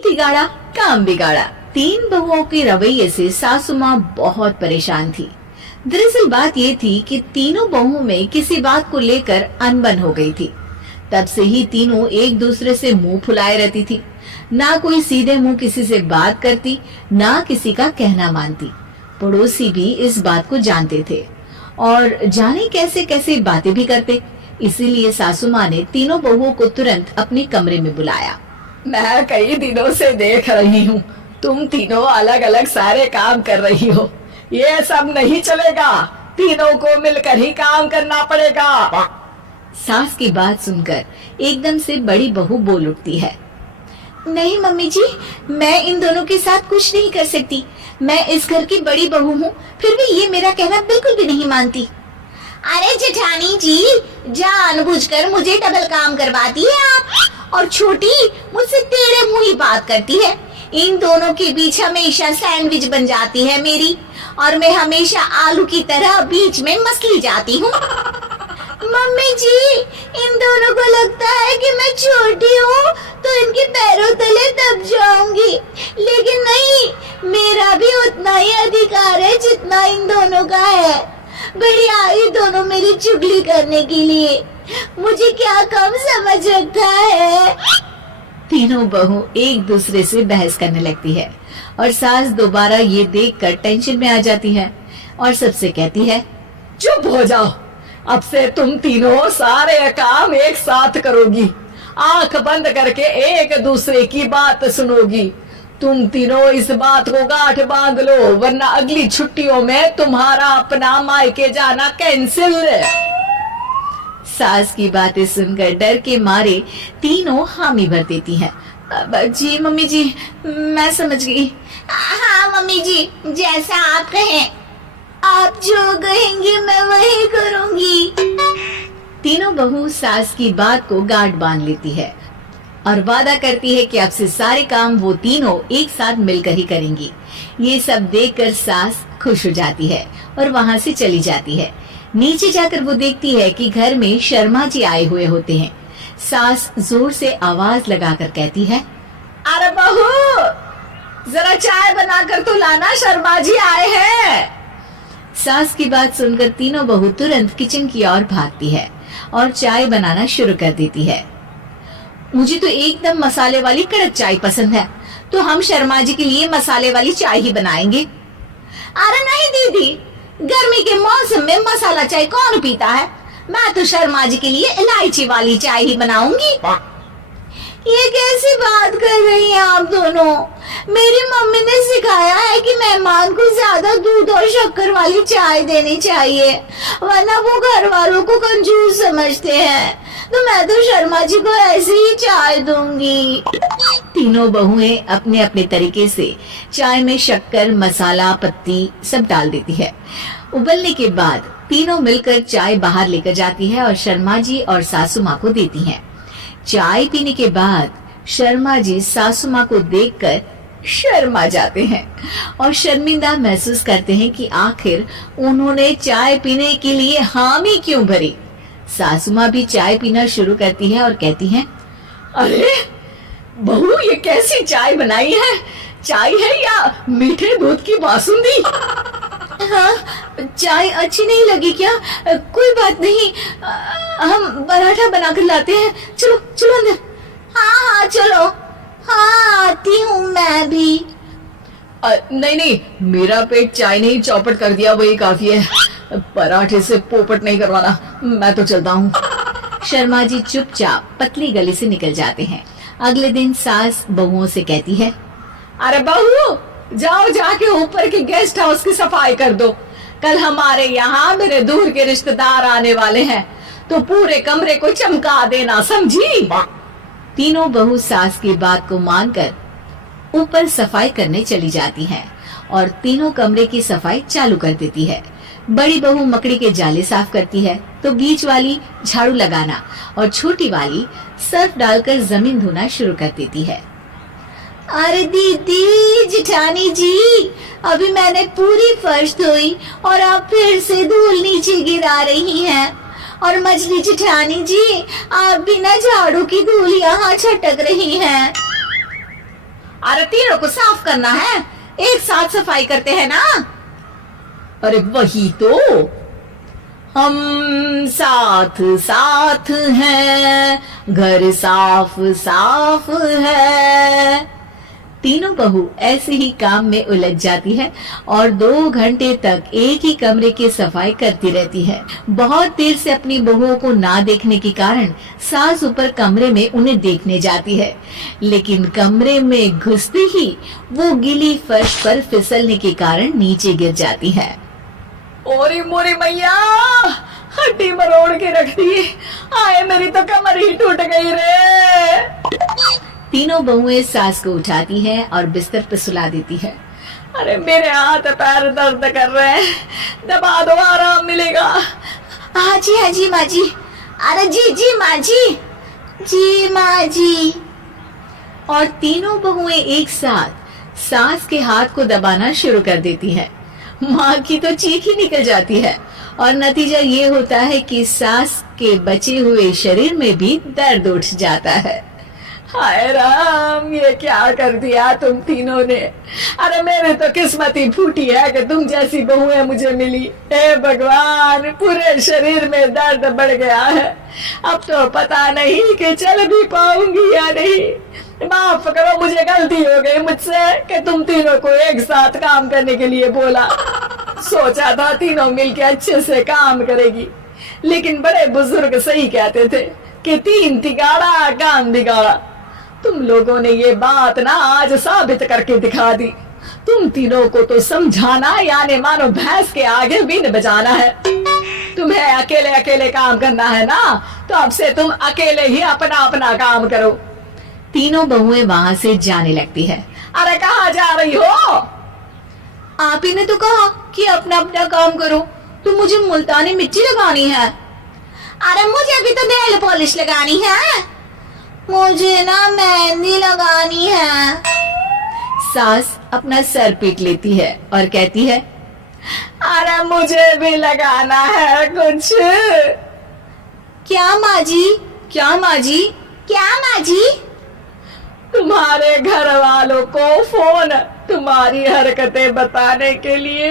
तिगाड़ा काम बिगाड़ा। तीन बहुओं के रवैये से सासू माँ बहुत परेशान थी। दरअसल बात ये थी कि तीनों बहुओं में किसी बात को लेकर अनबन हो गई थी। तब से ही तीनों एक दूसरे से मुंह फुलाए रहती थी। ना कोई सीधे मुंह किसी से बात करती, ना किसी का कहना मानती। पड़ोसी भी इस बात को जानते थे और जाने कैसे कैसे बातें भी करते। इसीलिए सासू माँ ने तीनों बहुओं को तुरंत अपने कमरे में बुलाया। मैं कई दिनों से देख रही हूँ, तुम तीनों अलग अलग सारे काम कर रही हो। ये सब नहीं चलेगा, तीनों को मिलकर ही काम करना पड़ेगा। सास की बात सुनकर एकदम से बड़ी बहू बोल उठती है। नहीं मम्मी जी, मैं इन दोनों के साथ कुछ नहीं कर सकती। मैं इस घर की बड़ी बहू हूँ, फिर भी ये मेरा कहना बिल्कुल भी नहीं मानती। अरे जेठानी जी, जानबूझकर मुझे डबल काम करवाती है आप, और छोटी मुझसे तेरे मुंह ही बात करती है। इन दोनों के बीच हमेशा सैंडविच बन जाती है मेरी, और मैं हमेशा आलू की तरह बीच में मसली जाती हूँ। मम्मी जी, इन दोनों को लगता है कि मैं छोटी हूँ तो इनके पैरों तले दब जाऊंगी, लेकिन नहीं, मेरा भी उतना ही अधिकार है जितना इन दोनों का है। बड़ी आई दोनों मेरी चुगली करने के लिए, मुझे क्या कम समझ रखा है। तीनों बहू एक दूसरे से बहस करने लगती है और सास दोबारा ये देखकर टेंशन में आ जाती है और सबसे कहती है, चुप हो जाओ, अब से तुम तीनों सारे काम एक साथ करोगी। आंख बंद करके एक दूसरे की बात सुनोगी। तुम तीनों इस बात को गांठ बांध लो, वरना अगली छुट्टियों में तुम्हारा अपना मायके जाना कैंसिल। सास की बातें सुनकर डर के मारे तीनों हामी भर देती हैं। जी मम्मी जी, मैं समझ गई। हाँ मम्मी जी, जैसा आप कहें, आप जो कहेंगे मैं वही करूंगी। तीनों बहू सास की बात को गांठ बांध लेती है और वादा करती है कि अब से सारे काम वो तीनों एक साथ मिलकर ही करेंगी। ये सब देखकर सास खुश हो जाती है और वहाँ से चली जाती है। नीचे जाकर वो देखती है कि घर में शर्मा जी आए हुए होते हैं। सास जोर से आवाज लगाकर कहती है, अरे बहू, जरा चाय बनाकर तो लाना, शर्मा जी आए हैं। सास की बात सुनकर तीनों बहू तुरंत किचन की ओर भागती है और चाय बनाना शुरू कर देती है। मुझे तो एकदम मसाले वाली कड़क चाय पसंद है, तो हम शर्मा जी के लिए मसाले वाली चाय ही बनाएंगे। अरे नहीं दीदी, गर्मी के मौसम में मसाला चाय कौन पीता है? मैं तो शर्मा जी के लिए इलायची वाली चाय ही बनाऊंगी। ये कैसी बात कर रही हैं आप दोनों? मेरी मम्मी ने सिखाया है कि मेहमान को ज्यादा दूध और शक्कर वाली चाय देनी चाहिए, वरना वो घर वालों को कंजूस समझते हैं। तो मैं तो शर्मा जी को ऐसी ही चाय दूंगी। तीनों बहुएं अपने अपने तरीके से चाय में शक्कर, मसाला, पत्ती सब डाल देती है। उबलने के बाद तीनों मिलकर चाय बाहर लेकर जाती है और शर्मा जी और सासू माँ को देती हैं। चाय पीने के बाद शर्मा जी सासू माँ को देखकर शर्मा जाते हैं और शर्मिंदा महसूस करते हैं कि आखिर उन्होंने चाय पीने के लिए हामी क्यों भरी। सासू माँ भी चाय पीना शुरू करती है और कहती हैं, अरे बहू, ये कैसी चाय बनाई है? चाय है या मीठे दूध की बासुंदी? हाँ, चाय अच्छी नहीं लगी क्या? कोई बात नहीं, हम पराठा बनाकर लाते हैं। चलो चलो अंदर। हाँ हाँ चलो, हाँ आती हूँ मैं भी। नहीं नहीं, मेरा पेट चाय नहीं चौपट कर दिया वही काफी है। पराठे से पोपट नहीं करवाना, मैं तो चलता हूँ। शर्मा जी चुपचाप पतली गली से निकल जाते हैं। अगले दिन सास बहुओं से कहती है, अरे बहू, जाओ जाके ऊपर के गेस्ट हाउस की सफाई कर दो। कल हमारे यहाँ मेरे दूर के रिश्तेदार आने वाले हैं, तो पूरे कमरे को चमका देना, समझी? तीनों बहू सास की बात को मानकर ऊपर सफाई करने चली जाती हैं और तीनों कमरे की सफाई चालू कर देती है। बड़ी बहू मकड़ी के जाले साफ करती है, तो बीच वाली झाड़ू लगाना और छोटी वाली सर्फ डालकर जमीन धोना शुरू कर देती है। अरे दीदी, जेठानी जी, अभी मैंने पूरी फर्श धोई और आप फिर से धूल नीचे गिरा रही हैं। और मछली जेठानी जी, आप बिना झाड़ू की धूल यहाँ छटक रही हैं। अरे तीनों को साफ करना है, एक साथ सफाई करते हैं ना। अरे वही तो, हम साथ साथ हैं, घर साफ साफ है। तीनों बहू ऐसे ही काम में उलझ जाती है और 2 घंटे तक एक ही कमरे की सफाई करती रहती है। बहुत देर से अपनी बहुओं को ना देखने के कारण सास ऊपर कमरे में उन्हें देखने जाती है, लेकिन कमरे में घुसते ही वो गीली फर्श पर फिसलने के कारण नीचे गिर जाती है। ओरी मोरी मैया, हड्डी मरोड़ के रख दी, आए मेरी तो कमर ही टूट गई रे। तीनों बहुएं सास को उठाती हैं और बिस्तर पर सुला देती है। अरे मेरे हाथ पैर दर्द कर रहे हैं, दबा दो आराम मिलेगा। हाँ जी माँ जी। अरे जी माँ जी। और तीनों बहुएं एक साथ सास के हाथ को दबाना शुरू कर देती हैं। माँ की तो चीख ही निकल जाती है और नतीजा ये होता है कि सास के बचे हुए शरीर में भी दर्द उठ जाता है। हाय राम, ये क्या कर दिया तुम तीनों ने। अरे मेरी तो किस्मत ही फूटी है कि तुम जैसी बहुएं मुझे मिली। हे भगवान, पूरे शरीर में दर्द बढ़ गया है, अब तो पता नहीं कि चल भी पाऊंगी या नहीं। माफ करो, मुझे गलती हो गई मुझसे कि तुम तीनों को एक साथ काम करने के लिए बोला। सोचा था तीनों मिलके अच्छे से काम करेगी, लेकिन बड़े बुजुर्ग सही कहते थे कि 3 तिगाड़ा काम बिगाड़ा। तुम लोगों ने ये बात ना आज साबित करके दिखा दी। तुम तीनों को तो समझाना यानी मानो भैंस के आगे बीन बजाना है। तुम्हें अकेले अकेले काम करना है ना, तो अब से तुम अकेले ही अपना अपना काम करो। तीनों बहुएं वहाँ से जाने लगती है। अरे कहाँ जा रही हो? आप ही ने तो कहा कि अपना अपना काम करो, तो मुझे मुल्तानी मिट्टी लगानी है। अरे मुझे भी तो नेल पॉलिश लगानी है, मुझे ना मेहंदी लगानी है। सास अपना सर पीट लेती है और कहती है, अरे मुझे भी लगाना है कुछ। क्या माँ जी? क्या माँ जी? क्या माँ जी? तुम्हारे घर वालों को फोन तुम्हारी हरकतें बताने के लिए।